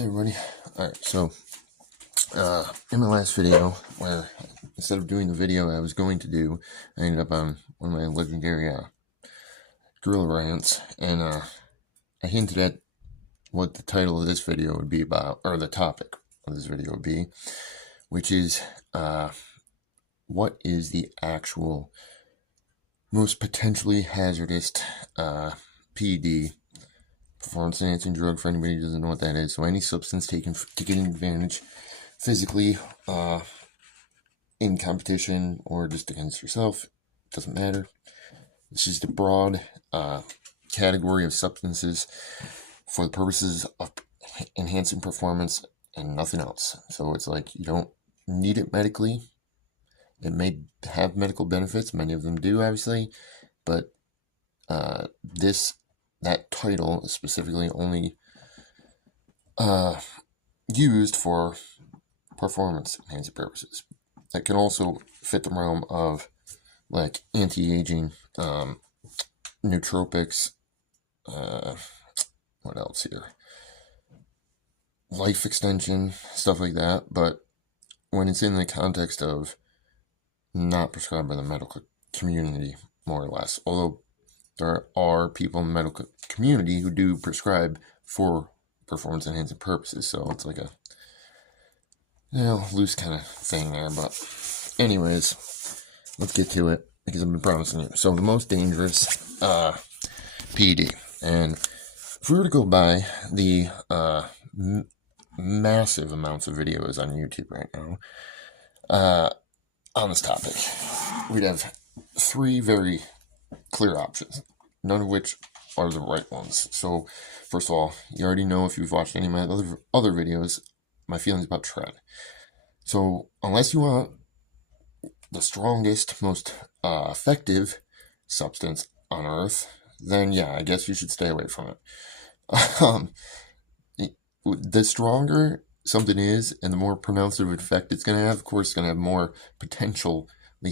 Hey everybody. Alright, so in my last video, where instead of doing the video I was going to do, I ended up on one of my legendary gorilla rants, and I hinted at what the title of this video would be about, or the topic of this video would be, which is what is the actual most potentially hazardous PED, performance enhancing drug, for anybody who doesn't know what that is. So any substance taken to get an advantage physically, in competition or just against yourself, doesn't matter. It's just a broad category of substances for the purposes of enhancing performance and nothing else. So it's like you don't need it medically. It may have medical benefits, many of them do, obviously, but that title is specifically only used for performance enhancing purposes. That can also fit the realm of like anti-aging, nootropics, what else here? Life extension, stuff like that. But when it's in the context of not prescribed by the medical community, more or less, although there are people in the medical community who do prescribe for performance enhancing purposes, so it's like a loose kind of thing there. But anyways, let's get to it, because I've been promising you. So the most dangerous PED, and if we were to go by the massive amounts of videos on YouTube right now on this topic, we'd have three very clear options, none of which are the right ones. So first of all, you already know, if you've watched any of my other videos, my feelings about tread. So unless you want the strongest, most effective substance on earth, then yeah, I guess you should stay away from it. The stronger something is, and the more pronounced of an effect it's going to have, of course, it's going to have more potentially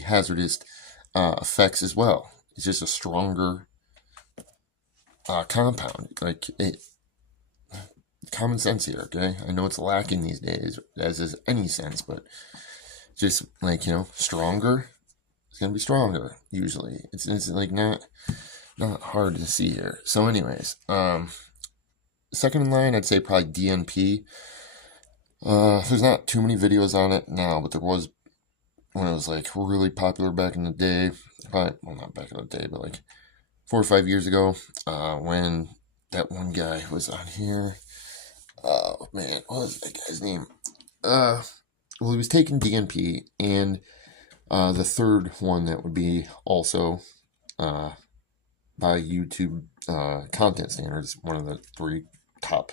hazardous effects as well. It's just a stronger compound. Like, common sense here, okay? I know it's lacking these days, as is any sense, but just like, stronger, it's gonna be stronger usually. It's like not hard to see here. So anyways, second in line, I'd say probably DNP. There's not too many videos on it now, but there was when it was like really popular back in the day. Probably, well, not back in the day, but like 4 or 5 years ago, when that one guy was on here. Oh man, what was that guy's name? Well, he was taking DNP, and the third one that would be also by YouTube content standards, one of the three top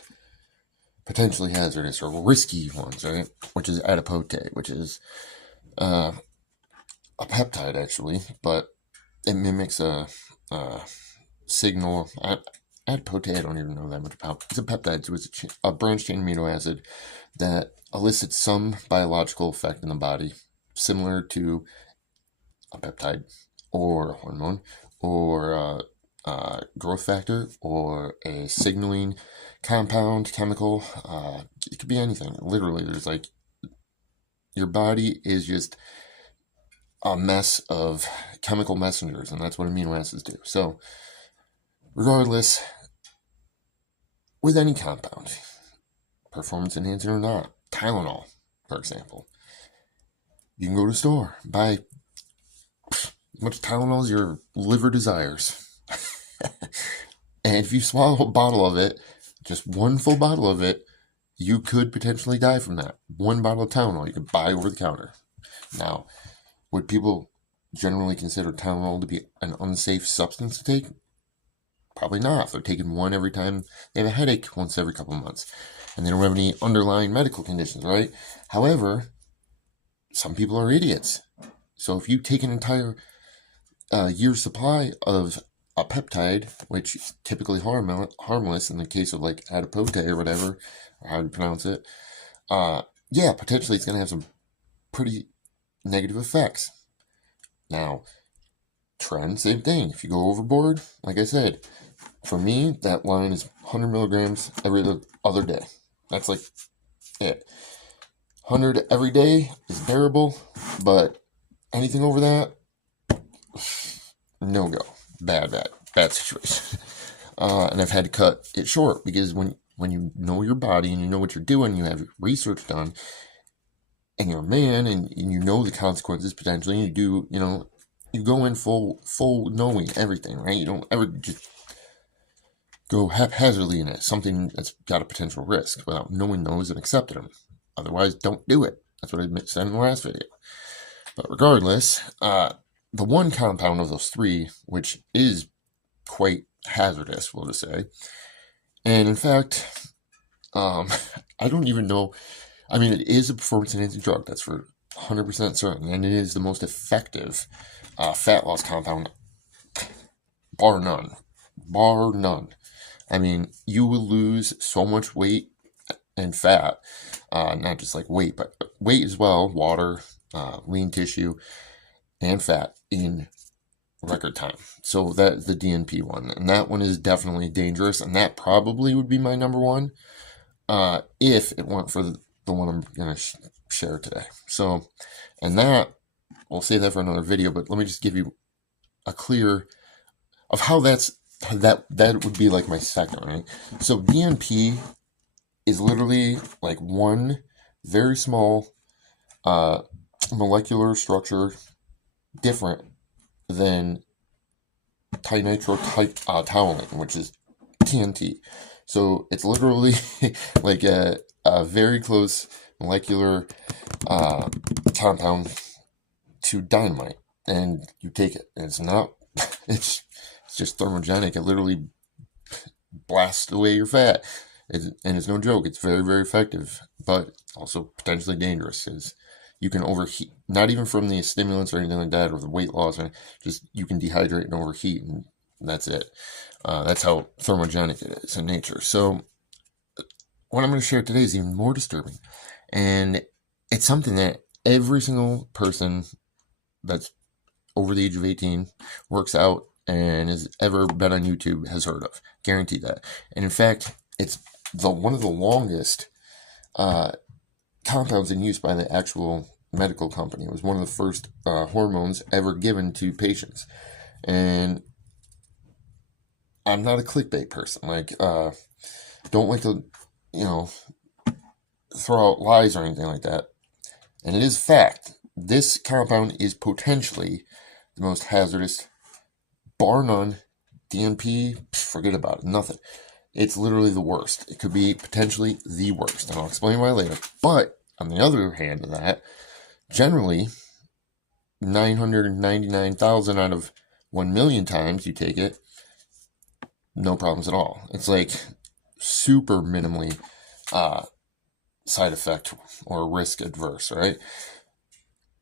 potentially hazardous or risky ones, right? Which is adipote, which is a peptide actually, but it mimics a signal. Adipote, I don't even know that much about. It's a peptide, so it's a branched chain amino acid that elicits some biological effect in the body, similar to a peptide or a hormone or a growth factor or a signaling compound, chemical. It could be anything. Literally, there's like, your body is just a mess of chemical messengers, and that's what amino acids do. So regardless, with any compound, performance enhancing or not, Tylenol, for example, you can go to the store, buy as much Tylenol as your liver desires. And if you swallow a bottle of it, just one full bottle of it, you could potentially die from that. One bottle of Tylenol you could buy over the counter. Now, would people generally consider Tylenol to be an unsafe substance to take? Probably not. If they're taking one every time they have a headache once every couple of months, and they don't have any underlying medical conditions, right? However, some people are idiots. So if you take an entire year's supply of a peptide, which is typically harmless in the case of like adipote or whatever, or how you pronounce it, yeah, potentially it's going to have some pretty negative effects. Now, trend, same thing. If you go overboard, like I said, for me, that line is 100 milligrams every other day. That's like it. 100 every day is bearable, but anything over that, no go. Bad situation. And I've had to cut it short because when you know your body and you know what you're doing, you have research done, and you're a man and you know the consequences potentially, and you go in full knowing everything, right? You don't ever just go haphazardly in it, something that's got a potential risk, without knowing those and accepting them. Otherwise, don't do it. That's what I said in the last video. But regardless, the one compound of those three, which is quite hazardous, we'll just say, and in fact, I don't even know. I mean, it is a performance-enhancing drug, that's for 100% certain, and it is the most effective fat loss compound, bar none. Bar none. I mean, you will lose so much weight and fat, not just like weight, but weight as well, water, lean tissue, and fat in record time. So that's the DNP one, and that one is definitely dangerous, and that probably would be my number one if it weren't for the one I'm going to share today. So, and that, we'll save that for another video, but let me just give you a clear of how that would be like my second, right? So DNP is literally like one very small molecular structure different than tinitro-toluene, which is TNT. So it's literally like a very close molecular compound to dynamite, and you take it, and it's not, it's just thermogenic. It literally blasts away your fat, and it's no joke. It's very, very effective, but also potentially dangerous, because you can overheat, not even from the stimulants or anything like that, or the weight loss, or just you can dehydrate and overheat, and that's it. That's how thermogenic it is in nature. So what I'm going to share today is even more disturbing, and it's something that every single person that's over the age of 18, works out, and has ever been on YouTube has heard of. Guaranteed that. And in fact, it's one of the longest compounds in use by the actual medical company. It was one of the first hormones ever given to patients. And I'm not a clickbait person. Like, don't like to, throw out lies or anything like that. And it is fact. This compound is potentially the most hazardous, bar none. DNP, forget about it, nothing. It's literally the worst. It could be potentially the worst, and I'll explain why later. But on the other hand of that, generally, 999,000 out of 1 million times you take it, no problems at all. It's like super minimally side effect or risk adverse, right?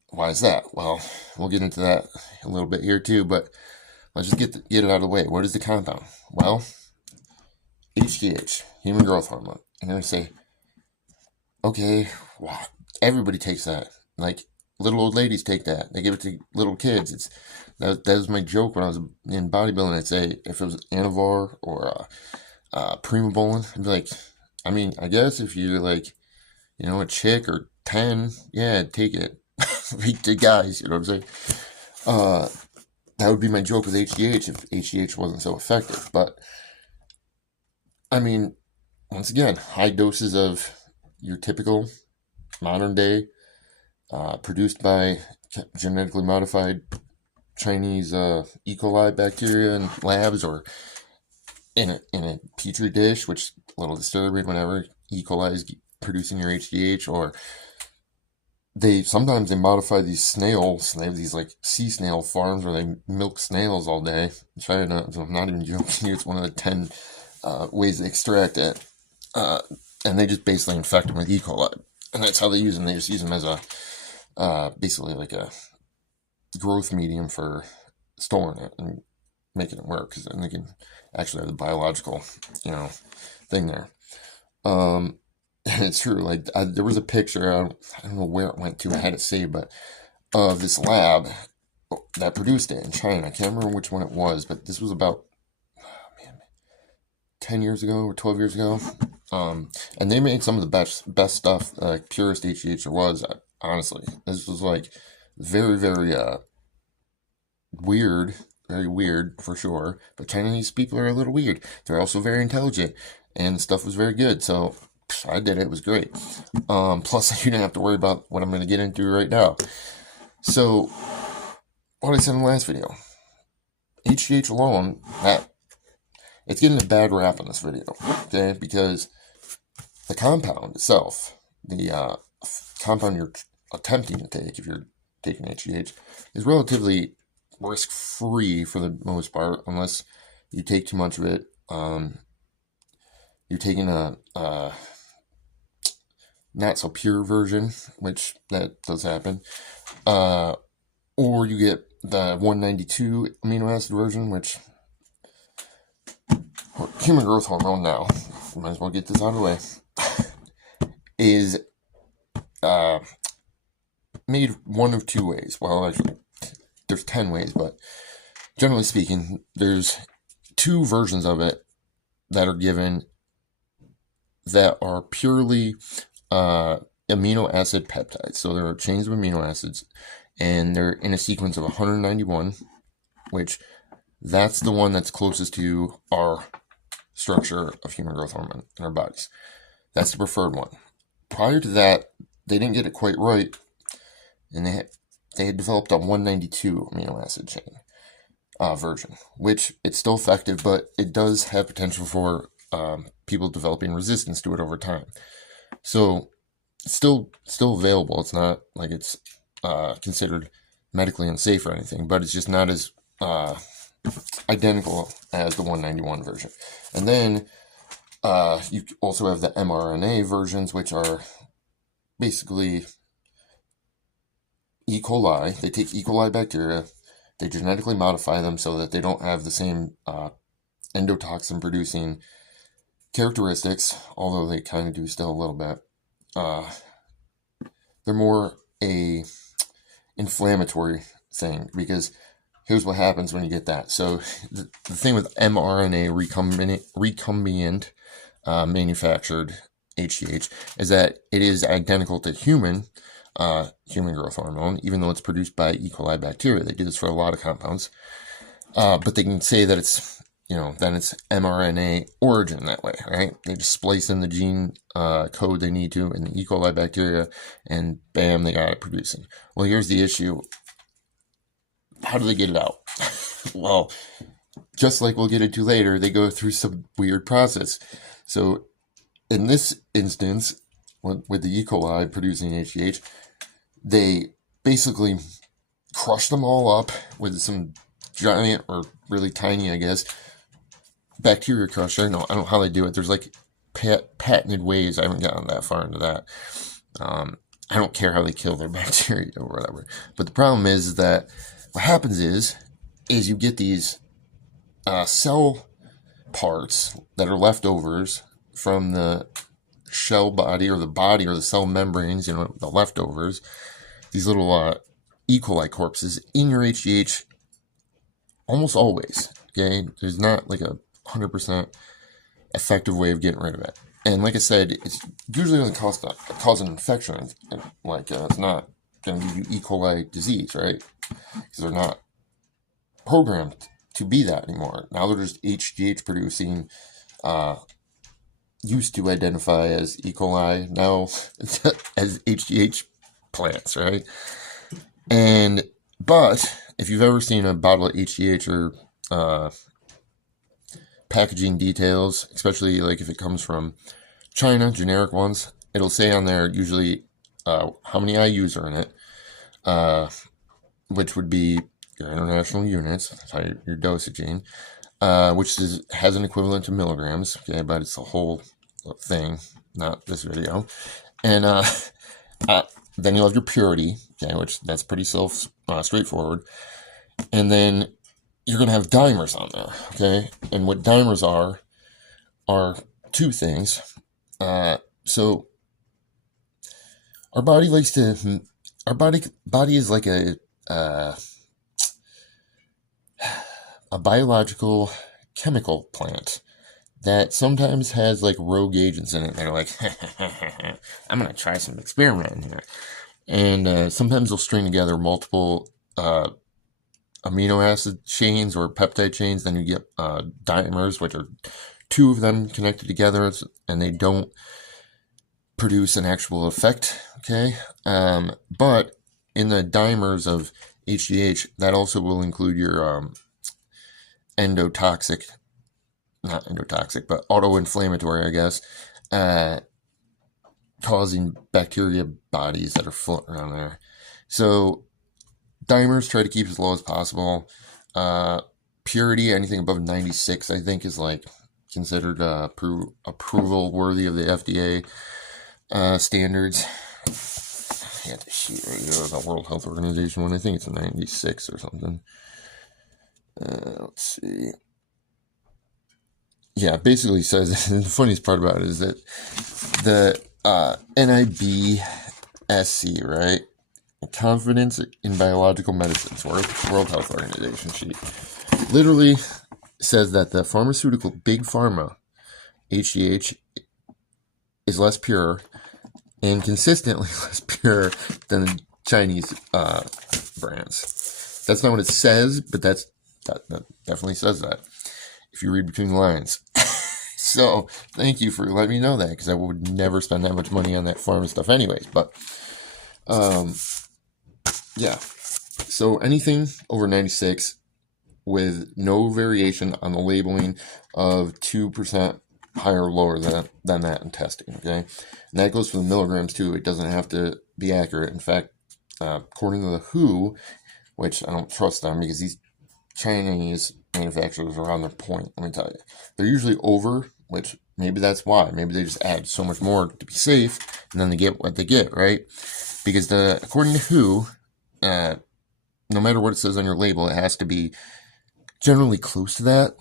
Why is that? Well, we'll get into that a little bit here too, but let's just get it out of the way. What is the compound? Well, HGH, human growth hormone. And they're going to say, okay, wow, everybody takes that. Like, little old ladies take that. They give it to little kids. That was my joke when I was in bodybuilding. I'd say if it was Anavar or Primobolan, I'd be like, I mean, I guess if you're like, a chick or 10, yeah, take it. Like the guys, you know what I'm saying? That would be my joke with HGH if HGH wasn't so effective. But, I mean, once again, high doses of your typical modern day, produced by genetically modified Chinese E. coli bacteria in labs, or in a petri dish, which is a little disturbing whenever E. coli is producing your HGH, or sometimes they modify these snails. They have these like sea snail farms where they milk snails all day. I'm not even joking. It's one of the 10 ways they extract it. And they just basically infect them with E. coli. And that's how they use them. They just use them as basically like a growth medium for storing it and making it work. Because then they can actually have the biological, thing there. And it's true. Like, there was a picture, I don't know where it went to, I had it saved, but of this lab that produced it in China. I can't remember which one it was, but this was about 10 years ago or 12 years ago. And they made some of the best stuff, purest HGH there was. Honestly, this was like very, very weird, very weird for sure. But Chinese people are a little weird. They're also very intelligent, and the stuff was very good. So I did it. It was great. Plus, you didn't have to worry about what I'm going to get into right now. So, what I said in the last video, HGH alone, it's getting a bad rap in this video, okay? Because the compound itself, the compound you're attempting to take if you're taking HGH, is relatively risk-free for the most part, unless you take too much of it. You're taking a not so pure version, which that does happen, or you get the 192 amino acid version, which human growth hormone, now might as well get this out of the way, is made one of two ways. Well, actually, there's 10 ways, but generally speaking, there's two versions of it that are given that are purely amino acid peptides. So there are chains of amino acids, and they're in a sequence of 191, which that's the one that's closest to our structure of human growth hormone in our bodies. That's the preferred one. Prior to that, they didn't get it quite right, and they had developed a 192 amino acid chain version, which it's still effective, but it does have potential for people developing resistance to it over time. So it's still available. It's not like it's considered medically unsafe or anything, but it's just not as identical as the 191 version. And then you also have the mRNA versions, which are basically E. coli. They take E. coli bacteria, they genetically modify them so that they don't have the same endotoxin producing characteristics, although they kind of do still a little bit. They're more a inflammatory thing, because here's what happens when you get that. So the thing with mRNA recombinant manufactured HGH is that it is identical to human growth hormone, even though it's produced by E. coli bacteria. They do this for a lot of compounds, but they can say that it's, then it's mRNA origin that way, right? They just splice in the gene code they need to in the E. coli bacteria, and bam, they got it producing. Well, here's the issue. How do they get it out? Well, just like we'll get into later, they go through some weird process. So in this instance, with the E. coli producing HGH, they basically crush them all up with some giant, or really tiny, I guess, bacteria crusher. No, I don't know how they do it. There's like patented ways. I haven't gotten that far into that. I don't care how they kill their bacteria or whatever. But the problem is that what happens is you get these cell parts that are leftovers from the shell body, or the body, or the cell membranes, the leftovers, these little E. coli corpses in your HGH almost always. Okay, there's not like a 100% effective way of getting rid of it. And like I said, it's usually going to cause an infection. Like it's not going to give you E. coli disease, right? Because they're not programmed to be that anymore. Now they're just HGH producing, used to identify as E. coli, now as HGH plants, right? But if you've ever seen a bottle of HGH or packaging details, especially like if it comes from China, generic ones, it'll say on there usually how many IUs are in it, which would be your international units, that's your dosaging, which has an equivalent to milligrams, okay, but it's a whole thing, not this video. And then you'll have your purity, okay, which that's pretty straightforward. And then you're going to have dimers on there, okay? And what dimers are two things. So our body likes to, body is like a biological chemical plant that sometimes has like rogue agents in it. They're like, I'm gonna try some experimenting here, and sometimes they'll string together multiple amino acid chains or peptide chains. Then you get dimers, which are two of them connected together, and they don't produce an actual effect. Okay, but in the dimers of HGH, that also will include your endotoxic, not endotoxic, but auto-inflammatory, I guess, causing bacteria bodies that are floating around there. So dimers try to keep as low as possible. Purity, anything above 96, I think, is like considered approval worthy of the FDA standards. I got the sheet right here, the World Health Organization one. I think it's a 96 or something. Let's see. Yeah, basically says, the funniest part about it is that the NIBSC, right? Confidence in Biological Medicines, World Health Organization sheet, literally says that the pharmaceutical Big Pharma, HGH, is less pure and consistently less pure than the Chinese brands. That's not what it says, but that definitely says that if you read between the lines. So thank you for letting me know that, because I would never spend that much money on that pharma stuff anyways. But yeah, so anything over 96 with no variation on the labeling of 2% higher or lower than that in testing, okay? And that goes for the milligrams too. It doesn't have to be accurate. In fact, according to the WHO, which I don't trust them because these Chinese manufacturers are on their point, let me tell you. They're usually over, which maybe that's why. Maybe they just add so much more to be safe, and then they get what they get, right? Because according to WHO, no matter what it says on your label, it has to be generally close to that.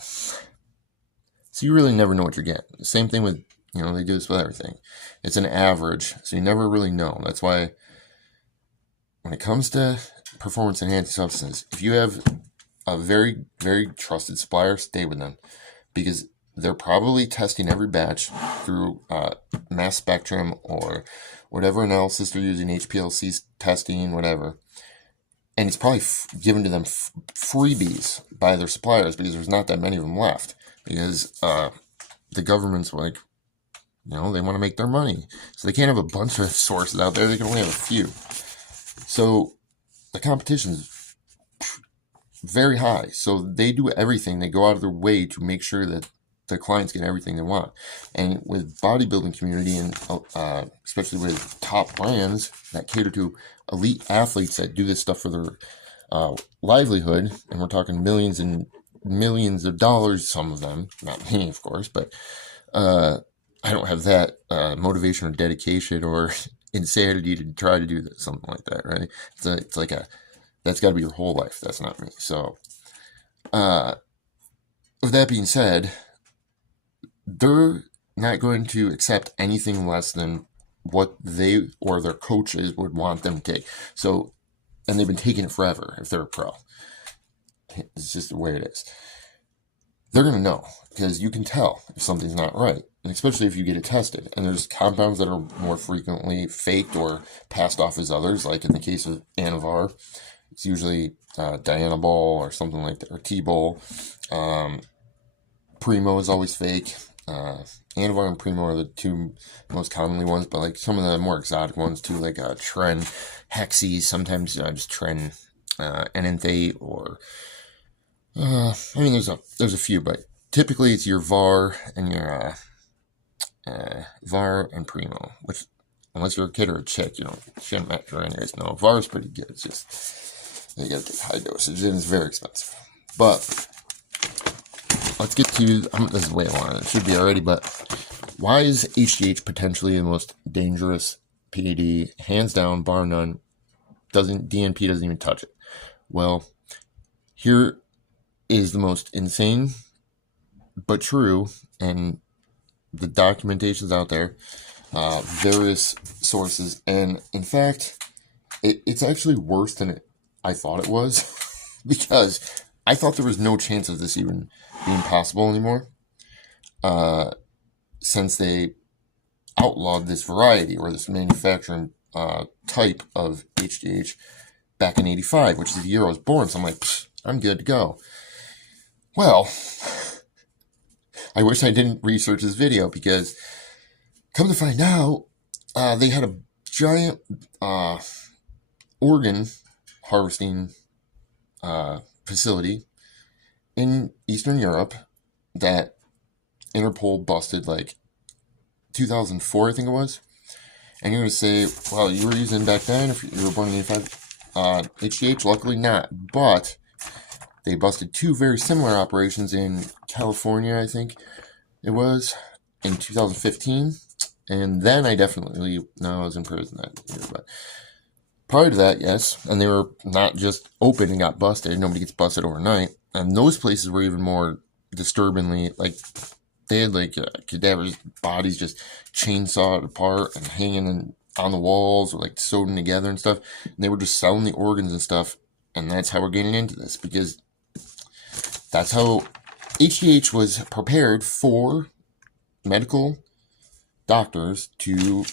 So you really never know what you're getting. The same thing with, they do this with everything. It's an average, so you never really know. That's why when it comes to performance enhancing substances, if you have a very, very trusted supplier, stay with them, because they're probably testing every batch through mass spectrum or whatever analysis they're using, HPLC testing, whatever. And it's probably given to them freebies by their suppliers, because there's not that many of them left. Because the government's like, they want to make their money. So they can't have a bunch of sources out there. They can only have a few. So the competition's very high. So they do everything. They go out of their way to make sure that their clients get everything they want. And with bodybuilding community, and especially with top brands that cater to elite athletes that do this stuff for their livelihood, and we're talking millions and millions of dollars, some of them, not me, of course, but I don't have that motivation or dedication or insanity to try to do something like that, right? It's like that's got to be your whole life. That's not me. So with that being said, they're not going to accept anything less than what they or their coaches would want them to take. So, and they've been taking it forever if they're a pro. It's just the way it is. They're going to know, because you can tell if something's not right, and especially if you get it tested. And there's compounds that are more frequently faked or passed off as others, like in the case of Anavar, it's usually Dianabol or something like that, or T-Bol. Primo is always fake. Anavar and Primo are the two most commonly ones, but like some of the more exotic ones too, like Tren, Hexes, sometimes just Tren, Enanthate, or there's a few, but typically it's your VAR and your VAR and Primo, which, unless you're a kid or a chick, shouldn't matter anyways. No, VAR is pretty good. It's just you gotta take high dosage, and it's very expensive. But let's get to this is way long. It should be already, but why is HGH potentially the most dangerous PED? Hands down, bar none. DNP doesn't even touch it. Well, here is the most insane but true, and the documentation's out there, various sources, and in fact, it's actually worse than I thought it was, because I thought there was no chance of this even being possible anymore. since they outlawed this variety or this manufacturing type of HGH back in 85, which is the year I was born. So I'm like, I'm good to go. Well, I wish I didn't research this video, because come to find out, they had a giant organ harvesting facility in Eastern Europe that Interpol busted like 2004, I think it was. And you're going to say, well, you were using back then, if you were born in 85, HGH? Luckily not. But they busted two very similar operations in California, I think it was, in 2015. And then I was in prison that year. But prior to that, yes. And they were not just open and got busted. Nobody gets busted overnight. And those places were even more disturbingly, like, they had like cadavers, bodies just chainsawed apart and hanging on the walls or like sewed together and stuff. And they were just selling the organs and stuff. And that's how we're getting into this, because that's how HGH was prepared for medical doctors to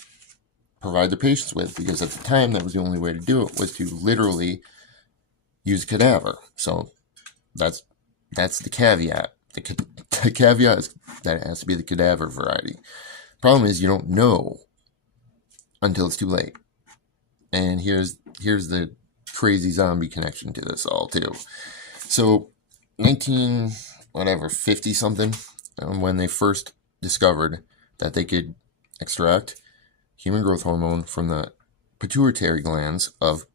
provide their patients with, because at the time that was the only way to do it, was to literally use a cadaver. So that's the caveat. The caveat is that it has to be the cadaver variety. Problem is, you don't know until it's too late. And here's the crazy zombie connection to this all too. So 50 something, when they first discovered that they could extract human growth hormone from the pituitary glands of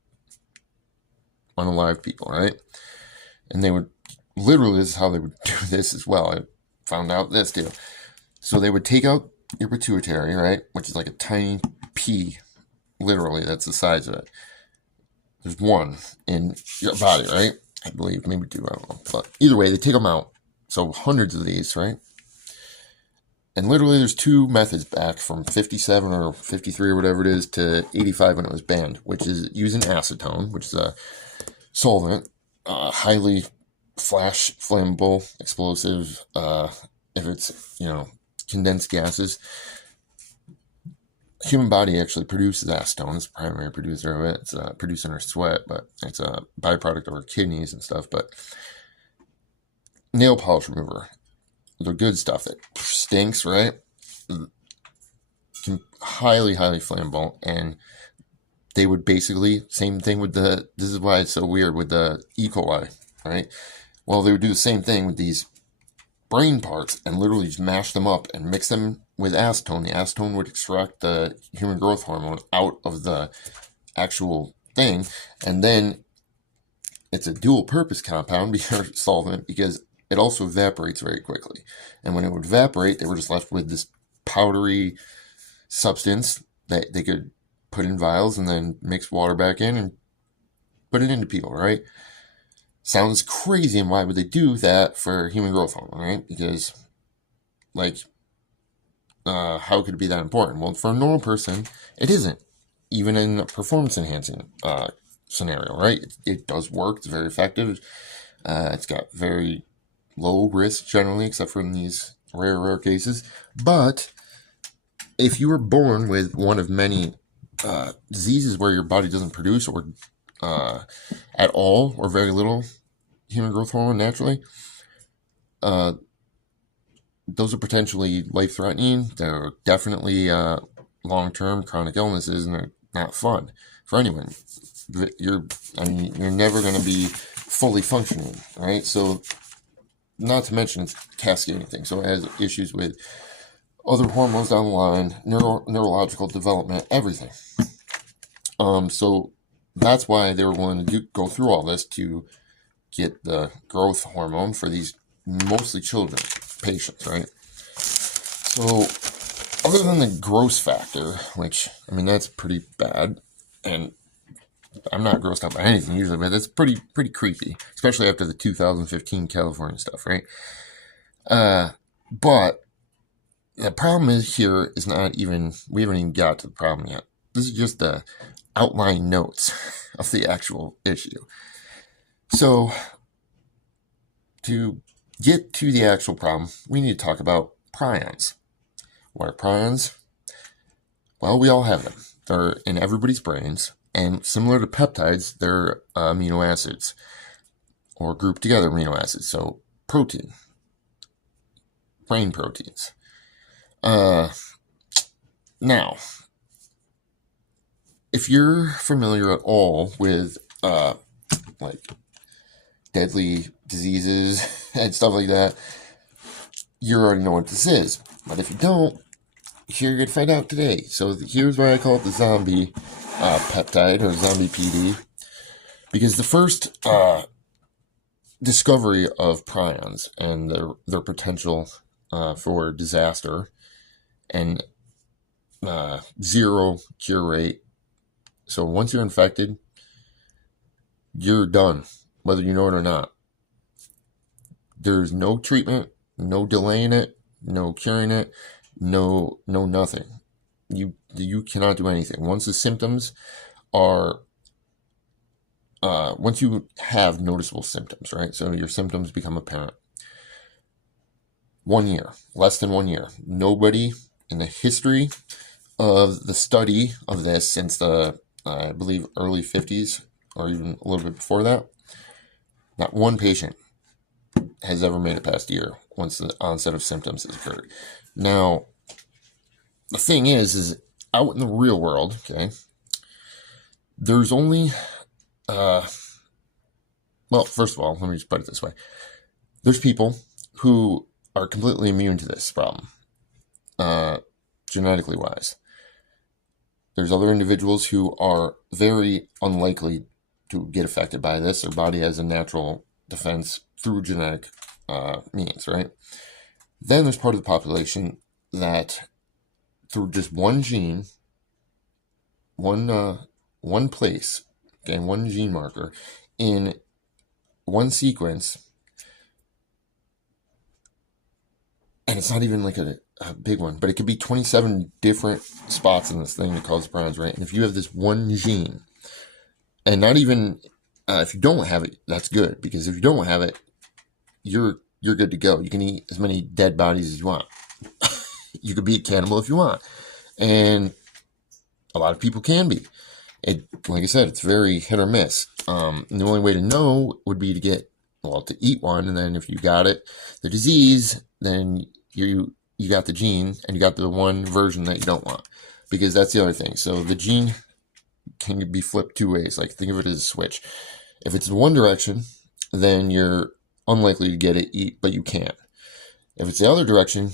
unalive people, right? And they would literally, this is how they would do this as well. I found out this too. So they would take out your pituitary, right, which is like a tiny pea. Literally, that's the size of it. There's one in your body, right? I believe, maybe two, I don't know. But either way, they take them out. So hundreds of these, right? And literally, there's two methods back from 57 or 53 or whatever it is to 85 when it was banned, which is using acetone, which is a solvent, highly flammable, explosive, if it's, condensed gases. Human body actually produces acetone. It's the primary producer of it. It's produced in our sweat, but it's a byproduct of our kidneys and stuff. But nail polish remover, the good stuff that stinks, right? Highly, highly flammable. And they would basically, same thing with this is why it's so weird with the E. coli, right? Well, they would do the same thing with these brain parts and literally just mash them up and mix them with acetone. The acetone would extract the human growth hormone out of the actual thing. And then it's a dual purpose compound, solvent, because it also evaporates very quickly. And when it would evaporate, they were just left with this powdery substance that they could put in vials and then mix water back in and put it into people, right? Sounds crazy, and why would they do that for human growth hormone, right? Because, how could it be that important? Well, for a normal person, it isn't. Even in a performance-enhancing scenario, right? It does work. It's very effective. It's got very low risk generally, except for in these rare cases. But if you were born with one of many diseases where your body doesn't produce or at all or very little human growth hormone naturally, those are potentially life-threatening. They're definitely long-term chronic illnesses, and they're not fun for anyone. You're never going to be fully functioning, right? So, not to mention it's cascading things. So it has issues with other hormones down the line, neurological development, everything. So that's why they were willing to go through all this to get the growth hormone for these mostly children patients, right? So other than the gross factor, which, that's pretty bad, and I'm not grossed out by anything usually, but that's pretty creepy, especially after the 2015 California stuff, right? But the problem is here is we haven't even got to the problem yet. This is just the outline notes of the actual issue. So to get to the actual problem, we need to talk about prions. What are prions? Well, we all have them. They're in everybody's brains, and similar to peptides, they're amino acids, or grouped together amino acids, so protein, brain proteins. Now, if you're familiar at all with like deadly diseases and stuff like that, you already know what this is. But if you don't, you're going to find out today. So here's why I call it the zombie peptide, or zombie PD. Because the first discovery of prions and their potential for disaster and zero cure rate. So once you're infected, you're done, whether you know it or not. There's no treatment, no delaying it, no curing it, no nothing. You cannot do anything. Once the symptoms are, once you have noticeable symptoms, right? So your symptoms become apparent. 1 year, less than 1 year. Nobody in the history of the study of this since the, I believe, early 50s, or even a little bit before that, not one patient has ever made it past a year once the onset of symptoms has occurred. Now, the thing is out in the real world, okay, there's only, well, first of all, let me just put it this way. There's people who are completely immune to this problem, genetically wise. There's other individuals who are very unlikely to get affected by this. Their body has a natural defense through genetic means, right? Then there's part of the population that through just one gene, one place, okay, one gene marker in one sequence, and it's not even like a big one, but it could be 27 different spots in this thing that causes prions, right? And if you have this one gene, and not even if you don't have it, that's good, because if you don't have it, you're good to go. You can eat as many dead bodies as you want. You could be a cannibal if you want, and a lot of people can be. It, like I said, it's very hit or miss. And the only way to know would be to eat one, and then if you got it, the disease, then you got the gene, and you got the one version that you don't want, because that's the other thing. So the gene can be flipped two ways. Like, think of it as a switch. If it's in one direction, then you're unlikely to get it, but you can. If it's the other direction,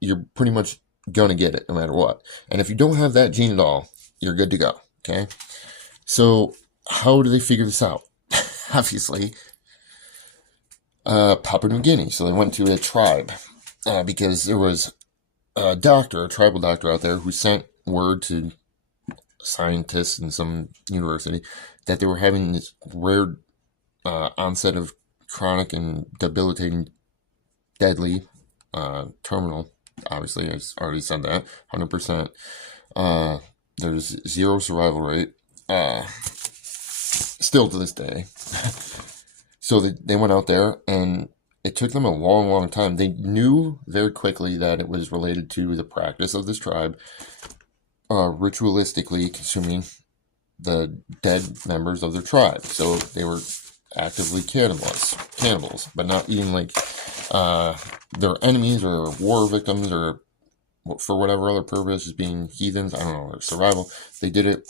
you're pretty much gonna get it no matter what. And if you don't have that gene at all, you're good to go. Okay. So how do they figure this out? Obviously, Papua New Guinea. So they went to a tribe because there was a tribal doctor out there who sent word to scientists in some university that they were having this rare onset of chronic and debilitating, deadly, terminal. Obviously, I already said that, 100%. There's zero survival rate, still to this day. So they went out there, and it took them a long, long time. They knew very quickly that it was related to the practice of this tribe, ritualistically consuming the dead members of their tribe. So they were actively cannibals, but not eating like their enemies or war victims or for whatever other purpose, as being heathens, I don't know, or survival. They did it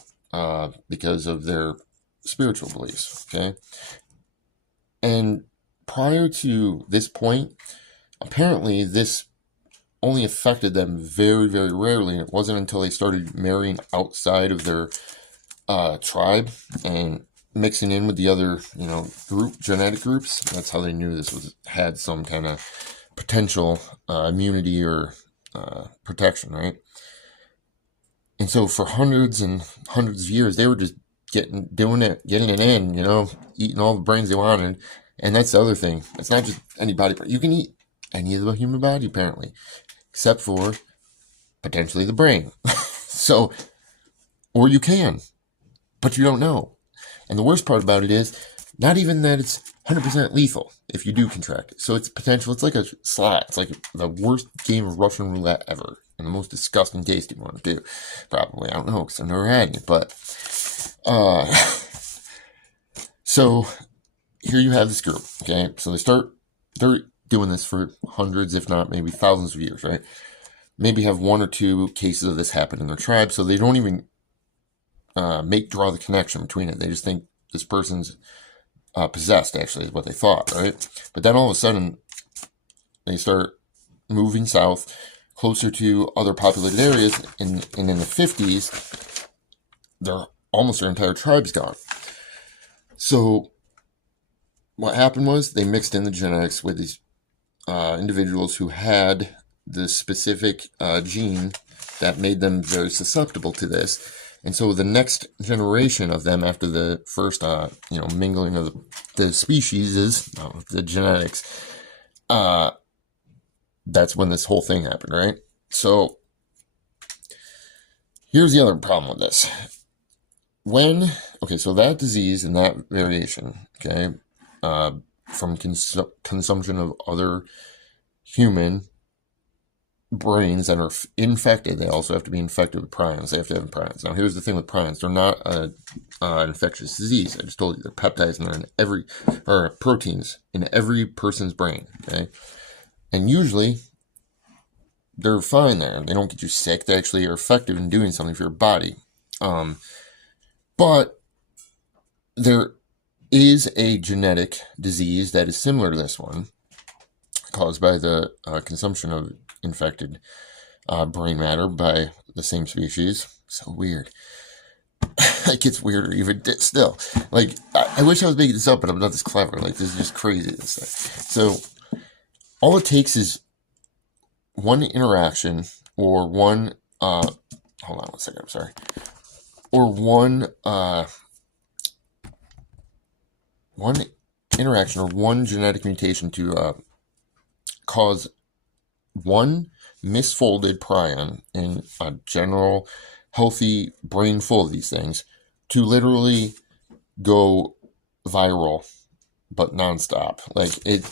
because of their spiritual beliefs, okay? And prior to this point, apparently this only affected them very, very rarely. And it wasn't until they started marrying outside of their tribe and mixing in with the other, genetic groups. That's how they knew this had some kind of potential immunity or protection, right? And so for hundreds and hundreds of years, they were just getting it in, eating all the brains they wanted. And that's the other thing. It's not just any body part. You can eat any of the human body, apparently, except for potentially the brain. So, or you can, but you don't know. And the worst part about it is not even that it's 100% lethal if you do contract it. So it's potential. It's like a slot. It's like the worst game of Russian roulette ever, and the most disgusting taste you want to do. Probably, I don't know, because I've never had it. But so here you have this group. Okay, so they're doing this for hundreds, if not maybe thousands of years, right? Maybe have one or two cases of this happen in their tribe, so they don't even draw the connection between it. They just think this person's possessed, actually, is what they thought, right? But then all of a sudden, they start moving south, closer to other populated areas, and in the 50s, almost their entire tribe's gone. So what happened was they mixed in the genetics with these individuals who had the specific gene that made them very susceptible to this. And so the next generation of them, after the first, mingling of the species, the genetics, that's when this whole thing happened, right? So here's the other problem with this. So that disease and that variation, okay, from consumption of other human brains that are infected, they also have to be infected with prions. They have to have prions. Now, here's the thing with prions. They're not an infectious disease. I just told you they're peptides, and they're proteins in every person's brain, okay? And usually, they're fine there. They don't get you sick. They actually are effective in doing something for your body. But there is a genetic disease that is similar to this one, caused by the consumption of infected brain matter by the same species. So weird. It gets weirder even still. Like, I wish I was making this up, but I'm not this clever. Like, this is just crazy, this thing. So all it takes is one interaction or one hold on one second, I'm sorry. Or one interaction or one genetic mutation to cause one misfolded prion in a general healthy brain full of these things to literally go viral, but nonstop. Like, it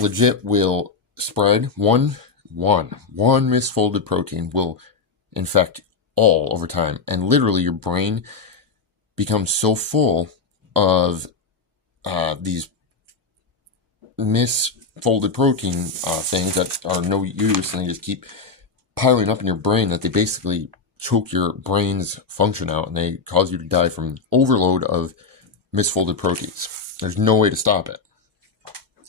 legit will spread. One misfolded protein will infect all over time, and literally your brain becomes so full of these misfolded protein things that are no use, and they just keep piling up in your brain that they basically choke your brain's function out, and they cause you to die from overload of misfolded proteins. There's no way to stop it.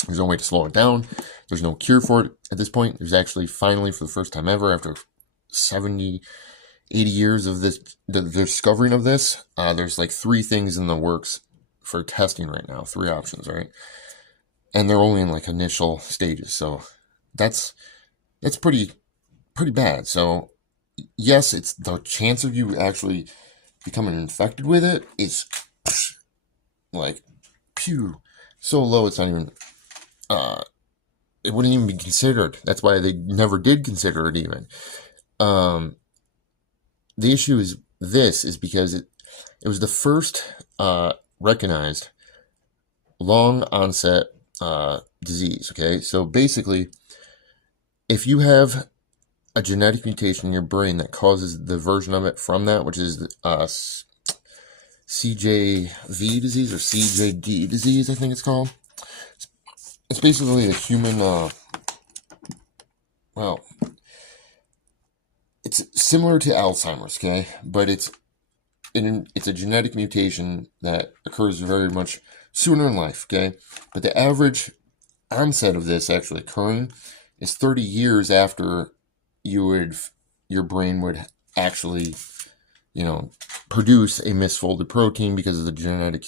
There's no way to slow it down. There's no cure for it at this point. There's actually finally, for the first time ever, after 70, 80 years of this, the discovering of this, there's like 3 things in the works for testing right now, 3 options, right? And they're only in like initial stages. So that's pretty bad. So yes, it's the chance of you actually becoming infected with it is like so low. It's not even it wouldn't even be considered. That's why they never did consider it even. The issue is because it was the first recognized long onset disease. Okay, so basically, if you have a genetic mutation in your brain that causes the version of it from that, which is CJV disease or CJD disease, I think it's called. It's basically a human, it's similar to Alzheimer's, okay? But it's a genetic mutation that occurs very much sooner in life, okay? But the average onset of this actually occurring is 30 years after your brain would actually, produce a misfolded protein because of the genetic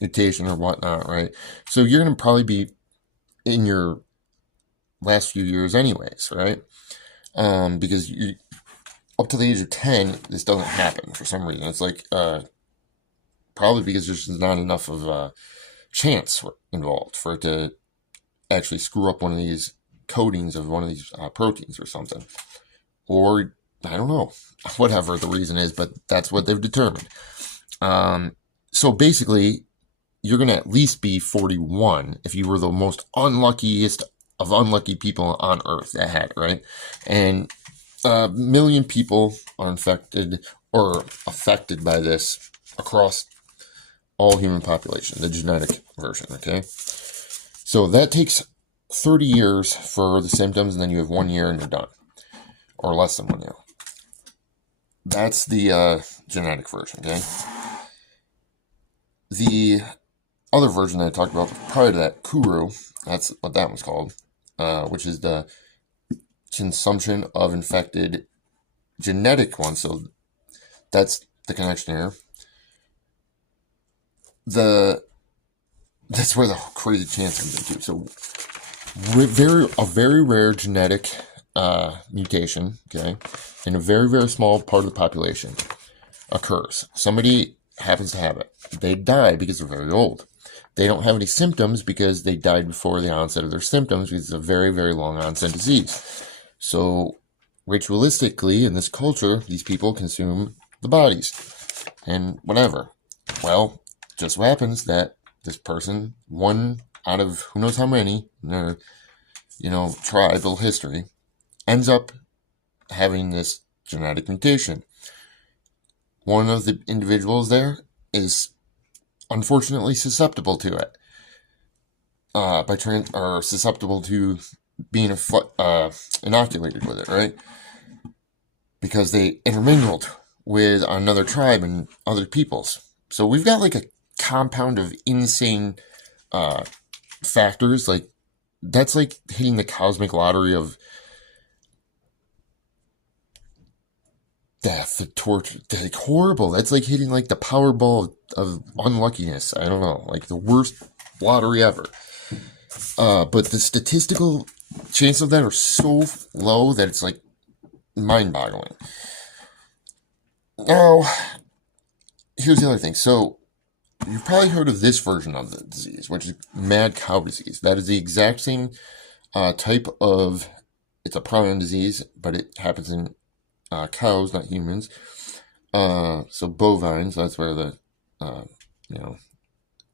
mutation or whatnot, right? So you're going to probably be in your last few years anyways, right? Because you, up to the age of 10, this doesn't happen for some reason. It's like, probably because there's not enough of a chance involved for it to actually screw up one of these coatings of one of these proteins or something. Or, I don't know, whatever the reason is, but that's what they've determined. So basically, you're going to at least be 41 if you were the most unluckiest of unlucky people on earth that had it, right? And 1 million people are infected or affected by this across all human population, the genetic version, okay? So that takes 30 years for the symptoms, and then you have 1 year and you're done, or less than 1 year. That's the genetic version, okay? The other version that I talked about prior to that, Kuru, that's what that was called, which is the consumption of infected genetic ones. So that's the connection here. That's where the crazy chance comes into. So a very rare genetic mutation, okay, in a very, very small part of the population occurs. Somebody happens to have it. They die because they're very old. They don't have any symptoms because they died before the onset of their symptoms, because it's a very, very long onset disease. So ritualistically, in this culture, these people consume the bodies and whatever. Well, just so happens that this person, one out of who knows how many in their, tribal history, ends up having this genetic mutation. One of the individuals there is unfortunately susceptible to it, or susceptible to being inoculated with it, right? Because they intermingled with another tribe and other peoples. So we've got like a compound of insane factors. Like, that's like hitting the cosmic lottery of death, the torture, like horrible. That's like hitting like the Powerball of unluckiness. I don't know, like the worst lottery ever. But the statistical chances of that are so low that it's like mind-boggling. Now, here's the other thing. So you've probably heard of this version of the disease, which is mad cow disease. That is the exact same type of, it's a prion disease, but it happens in cows, not humans. So bovines, that's where the,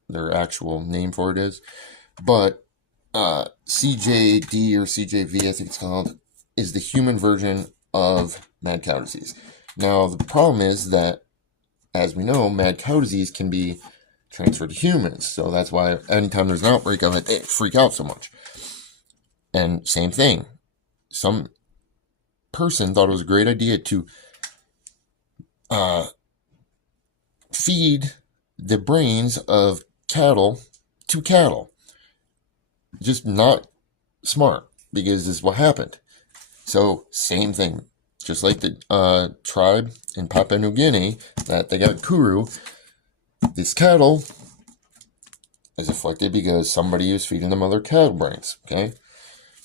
their actual name for it is. But CJD or CJV, I think it's called, is the human version of mad cow disease. Now, the problem is that, as we know, mad cow disease can be transferred to humans. So that's why anytime there's an outbreak of it, they freak out so much. And same thing. Some person thought it was a great idea to feed the brains of cattle to cattle. Just not smart, because this is what happened. So, same thing. Just like the tribe in Papua New Guinea that they got Kuru, this cattle is afflicted because somebody is feeding them other cattle brains, okay?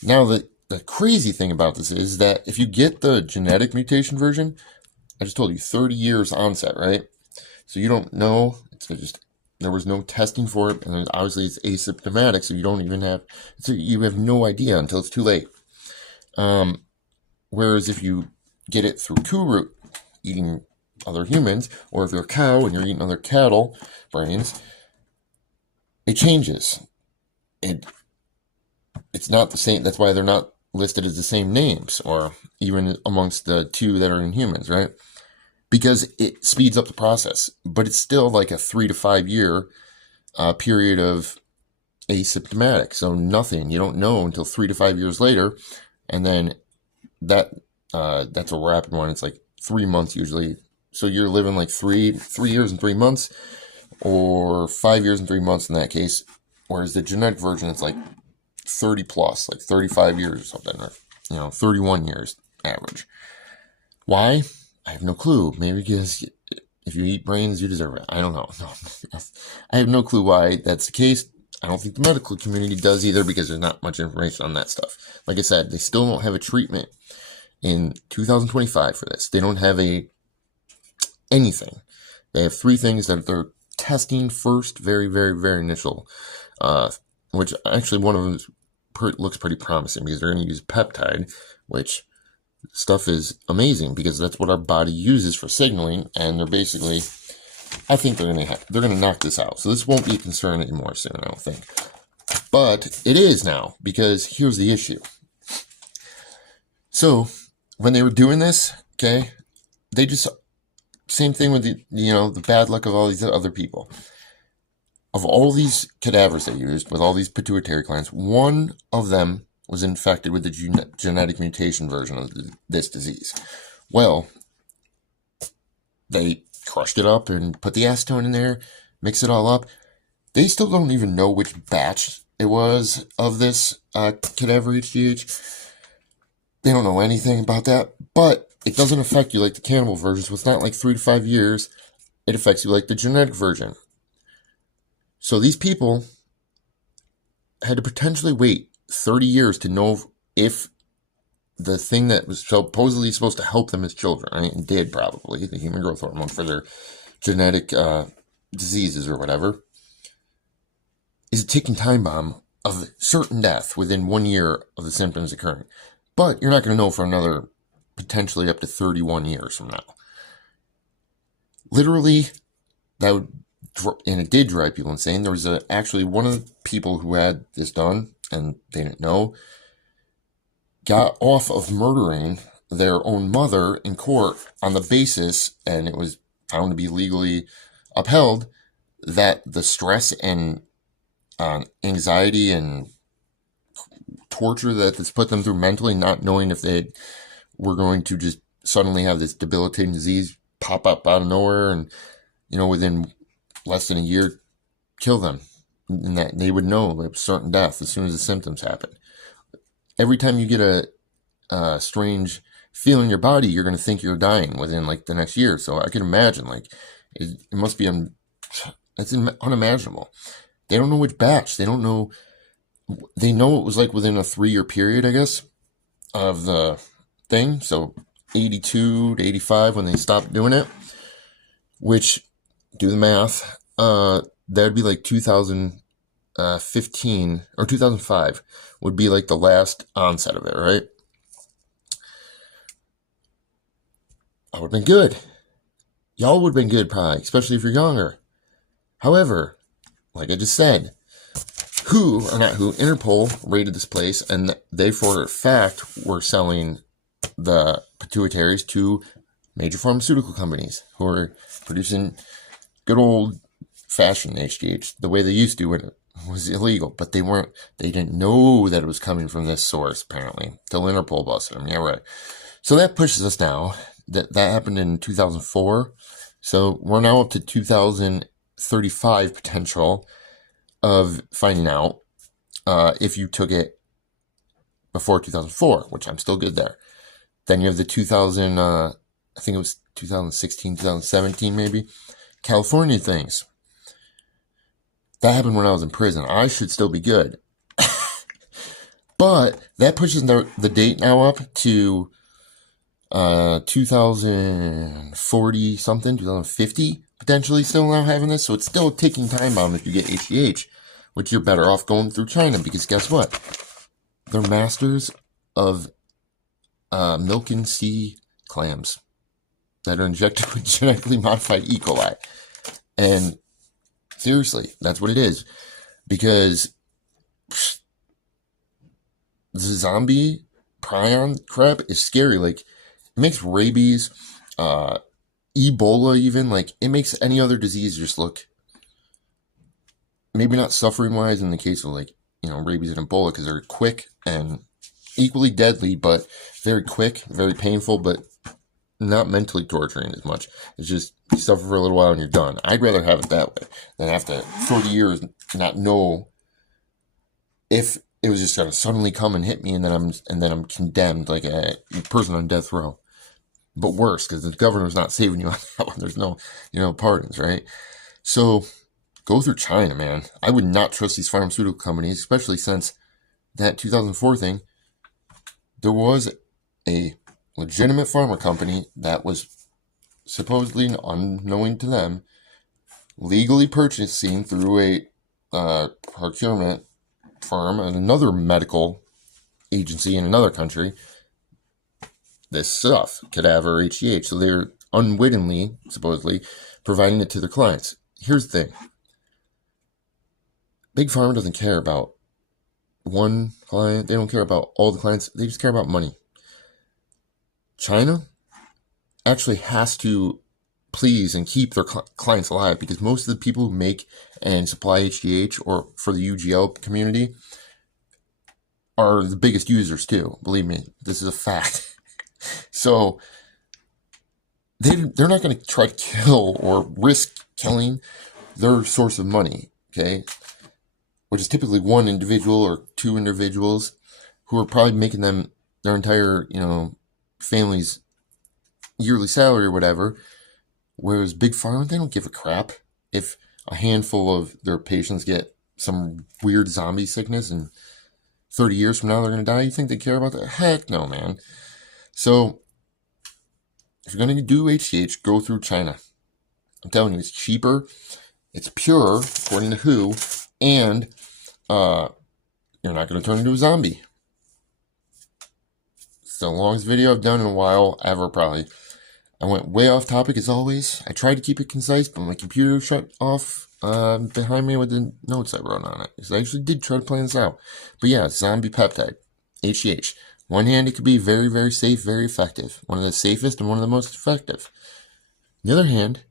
Now, the crazy thing about this is that if you get the genetic mutation version, I just told you 30 years onset, right? So you don't know, there was no testing for it, and obviously it's asymptomatic, so you don't even have, you have no idea until it's too late. Whereas if you get it through Kuru, eating other humans, or if you're a cow and you're eating other cattle brains, it changes. It's not the same. That's why they're not listed as the same names, or even amongst the two that are in humans, right? Because it speeds up the process, but it's still like a 3 to 5 year period of asymptomatic. So nothing, you don't know until 3 to 5 years later, and then that's a rapid one. It's like 3 months usually. So you're living like 3 years and 3 months, or 5 years and 3 months in that case. Whereas the genetic version, it's like 30 plus, like 35 years or something, or 31 years average. Why? I have no clue. Maybe because if you eat brains, you deserve it. I don't know. I have no clue why that's the case. I don't think the medical community does either, because there's not much information on that stuff. Like I said, they still don't have a treatment in 2025 for this. They don't have anything. They have 3 things that they're testing first, very, very, very initial, which actually one of them looks pretty promising, because they're going to use peptide, which stuff is amazing because that's what our body uses for signaling, and they're basically I think they're gonna knock this out. So this won't be a concern anymore soon, I don't think. But it is now, because here's the issue. So when they were doing this, okay, they just, same thing with the bad luck of all these other people. Of all these cadavers they used with all these pituitary glands, one of them was infected with the genetic mutation version of this disease. Well, they crushed it up and put the acetone in there, mix it all up. They still don't even know which batch it was of this cadaver HGH. They don't know anything about that, but it doesn't affect you like the cannibal version, so it's not like 3 to 5 years. It affects you like the genetic version. So these people had to potentially wait 30 years to know if the thing that was supposedly supposed to help them as children, right, and did probably, the human growth hormone for their genetic diseases or whatever, is a ticking time bomb of certain death within 1 year of the symptoms occurring. But you're not going to know for another potentially up to 31 years from now. Literally, that would, and it did drive people insane. There was actually one of the people who had this done, and they didn't know, got off of murdering their own mother in court on the basis, and it was found to be legally upheld, that the stress and anxiety and torture that this put them through mentally, not knowing if they were going to just suddenly have this debilitating disease pop up out of nowhere and, within less than a year, kill them. And that they would know a certain death as soon as the symptoms happen. Every time you get a strange feeling in your body, you're going to think you're dying within like the next year. So I can imagine, like, it must be, it's unimaginable. They don't know which batch. They don't know. They know it was like within a 3-year period, I guess, of the thing. So 82 to 85 when they stopped doing it, which, do the math, that would be like 2015 or 2005 would be like the last onset of it, right? I would have been good. Y'all would have been good probably, especially if you're younger. However, like I just said, Interpol raided this place, and they, for a fact, were selling the pituitaries to major pharmaceutical companies who are producing good old-fashioned HGH the way they used to when it was illegal. But they didn't know that it was coming from this source, apparently, till Interpol busted them. Yeah, right. So that pushes us now. That happened in 2004. So we're now up to 2035 potential of finding out if you took it before 2004, which I'm still good there. Then you have the 2000, I think it was 2016, 2017 maybe, California things. That happened when I was in prison. I should still be good. But that pushes the date now up to 2040 something, 2050, potentially still now having this. So it's still a ticking time bomb if you get HGH, which you're better off going through China, because guess what? They're masters of milk and sea clams that are injected with genetically modified E. coli. And seriously, that's what it is. Because the zombie prion crap is scary. Like, it makes rabies, Ebola even, like, it makes any other disease just look, maybe not suffering-wise in the case of, like, rabies and Ebola, because they're quick and equally deadly, but very quick, very painful, but not mentally torturing as much. It's just, you suffer for a little while and you're done. I'd rather have it that way than have to, 30 years, not know if it was just going to suddenly come and hit me, and then I'm condemned like a person on death row. But worse, because the governor's not saving you on that one. There's no, pardons, right? So go through China, man. I would not trust these pharmaceutical companies, especially since that 2004 thing. There was a legitimate pharma company that was supposedly, unknowing to them, legally purchasing through a procurement firm and another medical agency in another country this stuff, cadaver HGH. So they're unwittingly, supposedly, providing it to their clients. Here's the thing. Big Pharma doesn't care about one client. They don't care about all the clients. They just care about money. China actually has to please and keep their clients alive, because most of the people who make and supply HGH, or for the UGL community, are the biggest users too. Believe me, this is a fact. So they're not going to try to kill or risk killing their source of money, okay? Which is typically one individual or two individuals who are probably making them their entire, family's yearly salary or whatever. Whereas Big Pharma, they don't give a crap if a handful of their patients get some weird zombie sickness and 30 years from now they're going to die. You think they care about that? Heck no, man. So if you're going to do HGH, go through China. I'm telling you, it's cheaper, it's pure, according to WHO, and you're not going to turn into a zombie. It's the longest video I've done in a while, ever, probably. I went way off topic as always. I tried to keep it concise, but my computer shut off behind me with the notes I wrote on it. Because I actually did try to plan this out. But yeah, zombie peptide, HGH. One hand, it could be very, very safe, very effective. One of the safest and one of the most effective. On the other hand,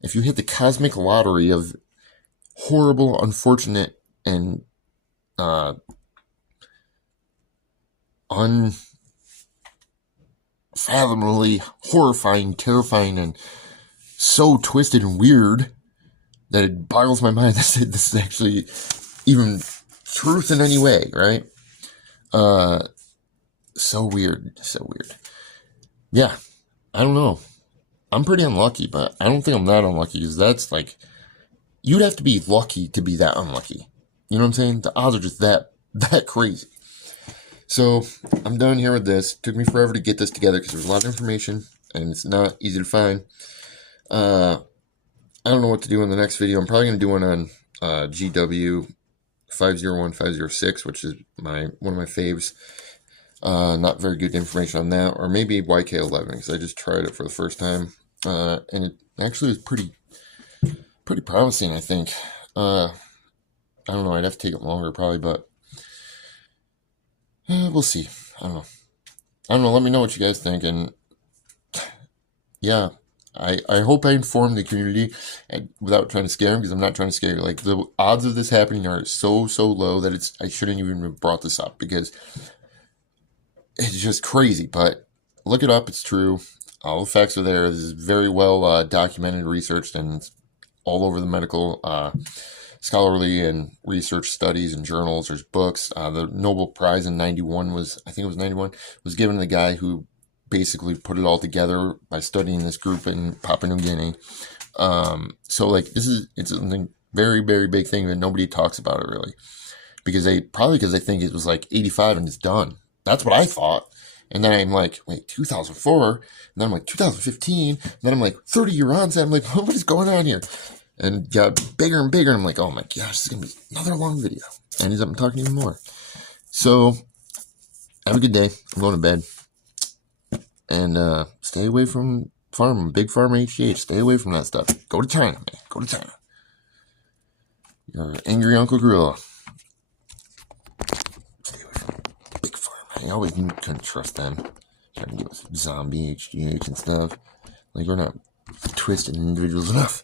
if you hit the cosmic lottery of horrible, unfortunate, and unfathomably horrifying, terrifying, and so twisted and weird that it boggles my mind that this is actually even truth in any way, right? So weird. Yeah, I don't know. I'm pretty unlucky, but I don't think I'm that unlucky, because that's like, you'd have to be lucky to be that unlucky. You know what I'm saying? The odds are just that crazy. So I'm done here with this. It took me forever to get this together because there's a lot of information and it's not easy to find. I don't know what to do in the next video. I'm probably going to do one on GW 501506, which is one of my faves. Not very good information on that, or maybe YK11, because I just tried it for the first time, and it actually was pretty promising, I think. I don't know, I'd have to take it longer probably, but we'll see. I don't know, let me know what you guys think, and yeah, I hope I informed the community without trying to scare them, because I'm not trying to scare you. Like, the odds of this happening are so low that I shouldn't even have brought this up, because it's just crazy. But look it up, it's true. All the facts are there. This is very well documented, researched, and it's all over the medical scholarly and research studies and journals. There's books. The Nobel Prize in 91 was given to the guy who basically put it all together by studying this group in Papua New Guinea. So like, it's a very, very big thing that nobody talks about it really, because they think it was like 85 and it's done. That's what I thought. And then I'm like, wait, 2004? And then I'm like, 2015? And then I'm like, 30-year onset. I'm like, what is going on here? And got bigger and bigger. And I'm like, oh my gosh, this is going to be another long video. And he's up talking even more. So, have a good day. I'm going to bed. And stay away from Big Pharma HGH. Stay away from that stuff. Go to China, man. Go to China. You're angry Uncle Gorilla. I always couldn't trust them. Trying to give us zombie HGH and stuff. Like, we're not twisted individuals enough.